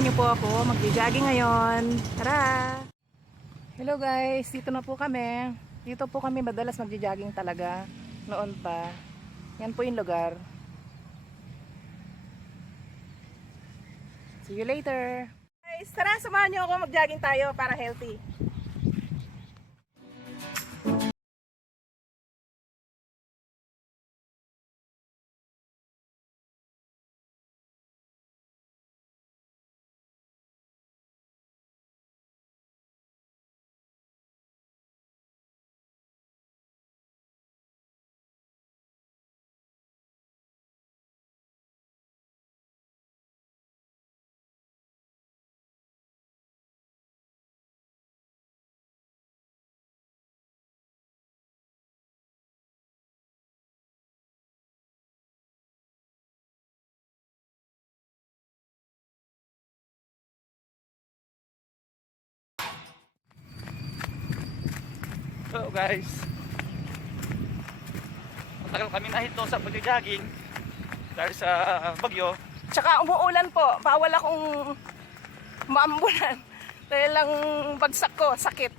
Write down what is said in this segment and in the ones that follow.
samahan niyo po ako. Mag-jogging ngayon. Tara! Hello guys, dito na po kami. Dito po kami madalas mag-jogging talaga. Noon pa. Yan po yung lugar. See you later! Guys, tara samahan niyo ako. Mag-jogging tayo para healthy. So guys, matagal kami nahito sa pag-jogging dahil sa bagyo. Tsaka umuulan po. Bawal akong maambulan. Dahil lang bagsak ko, sakit.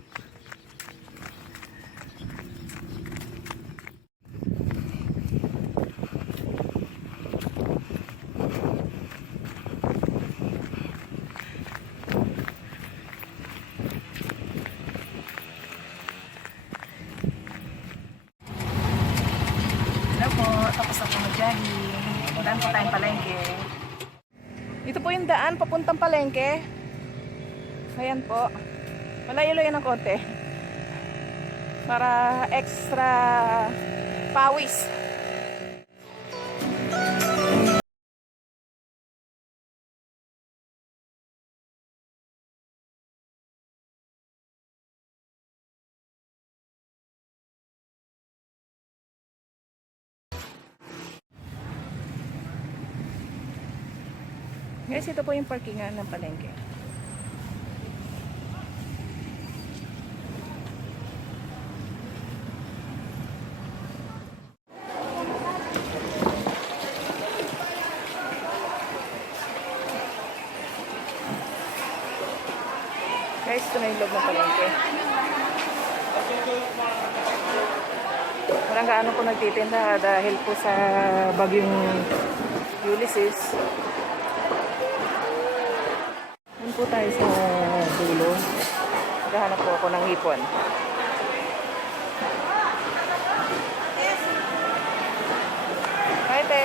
Tapos ako mag-jogging. Daan po tayong palengke. Ito po yung daan papuntang palengke. Ayan po. Malayo yan ng konti. Para extra pawis. Guys, ito po yung parkingan ng palengke. Guys, ito na yung loob ng palengke. Walang gaano po nagtitinda dahil po sa bagyong Ulysses. Doon po tayo sa dulo. Naghahanap po ako ng hipon. Hi, te!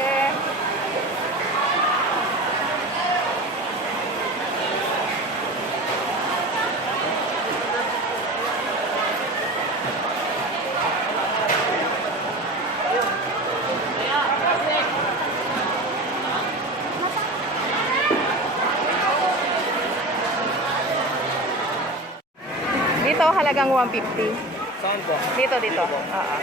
Dito halagang 150. Saan ba? Dito. Oo.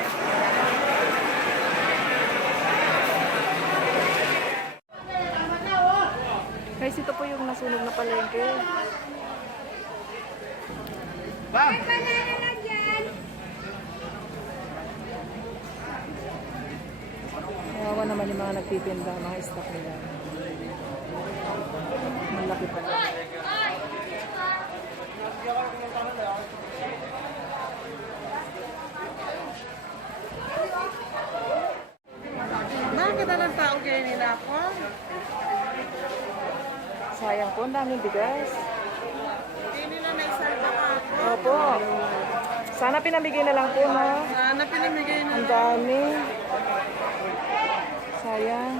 Guys, ito po yung nasunog na palengke. Bang! Kawawa naman yung mga nagtitinda, mga stock nila. Malaki pa. Bakit na ng tao kaya nila ako? Sayang po, ang daming bigas. Hindi nila naisalba ka ako. Opo. Sana pinamigay na lang po, no? Sana pinamigay na Ang lang. dami. Sayang.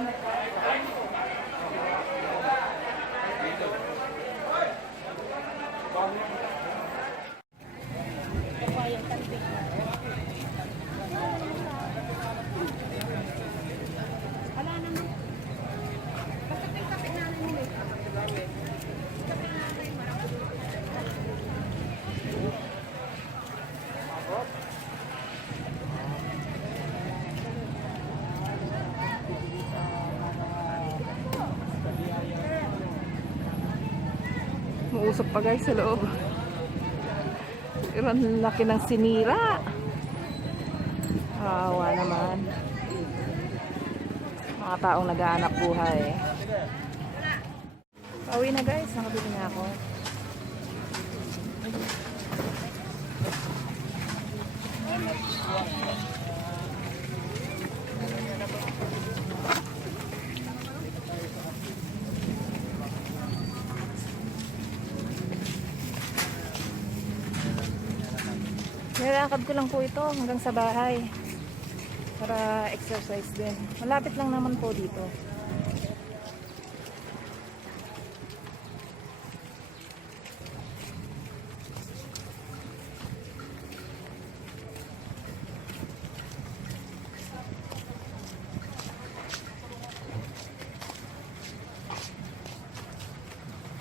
Mausap pa guys sa loob. Pero ang laki ng sinira. Awa naman. Mga taong nag-aanap buhay. Pauwi na guys, nakabili na ako. Nilalakad ko lang po ito hanggang sa bahay para exercise din. Malapit lang naman po dito.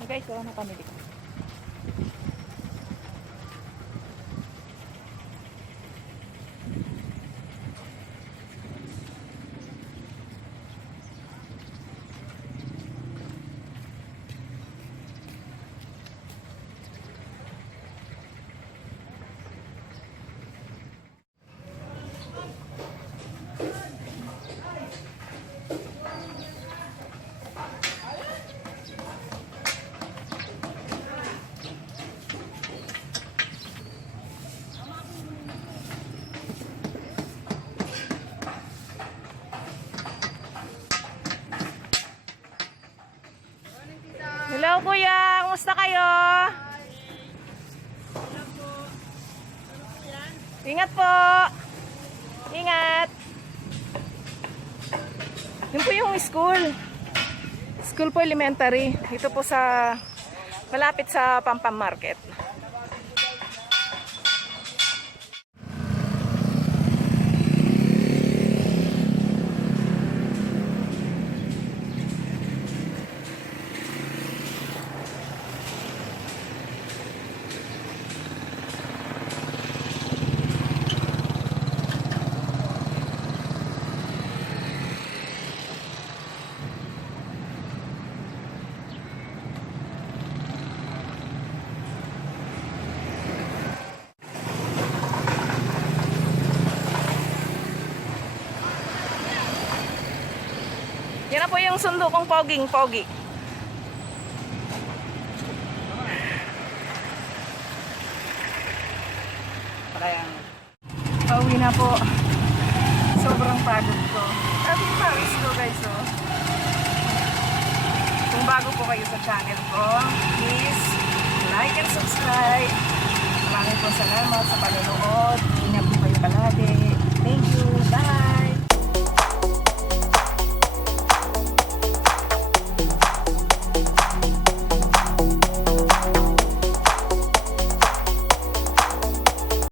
Okay, ito napamili ko. Hello kuya, kumusta kayo? Ingat po. Ingat. Yun po yung school. School po elementary. Ito po sa malapit sa Pampam Market. Yan na po yung sundo kong poging-pogi. Pauwi na po. Sobrang pagod ko. Sabi yung pawis ko guys, oh. Kung bago po kayo sa channel ko, please like and subscribe. Maraming po salamat sa panonood. Ingat po kayo palagi.